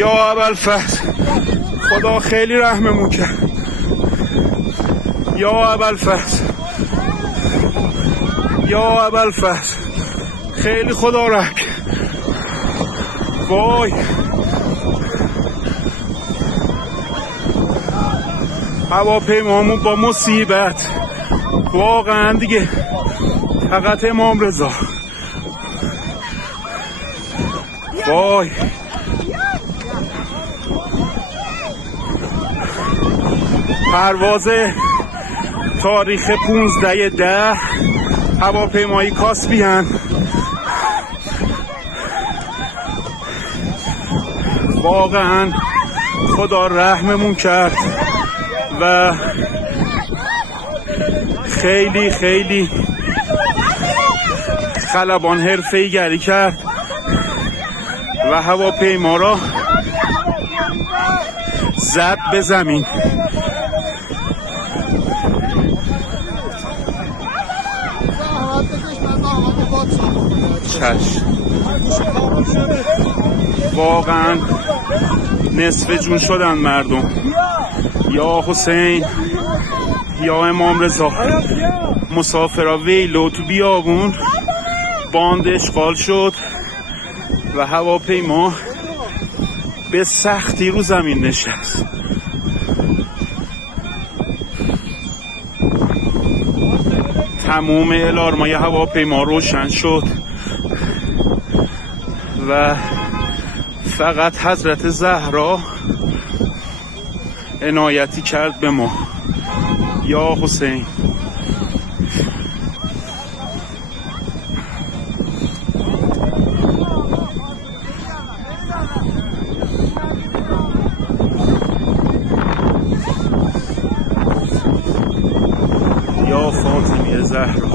یا ابوالفضل خدا خیلی رحممون کرد. یا ابوالفضل یا ابوالفضل خیلی خدا رحم کرد. وای هواپیمامون با مصیبت واقعا دیگه فقط امام رضا. وای پرواز تاریخ 15/10 هواپیمایی کاسپیان واقعا خدا رحممون کرد و خیلی خیلی خلبان حرفه‌ای گری کرد و هواپیما را زد به زمین. چشم واقعا نصف جون شدن مردم. یا حسین یا امام رضا. مسافرها ویلو تو بیابون باند اشغال شد و هواپیما به سختی رو زمین نشست. تمام الارمای هواپیما روشن شد و فقط حضرت زهرا عنایتی کرد به ما. یا حسین یا فاطمه زهرا.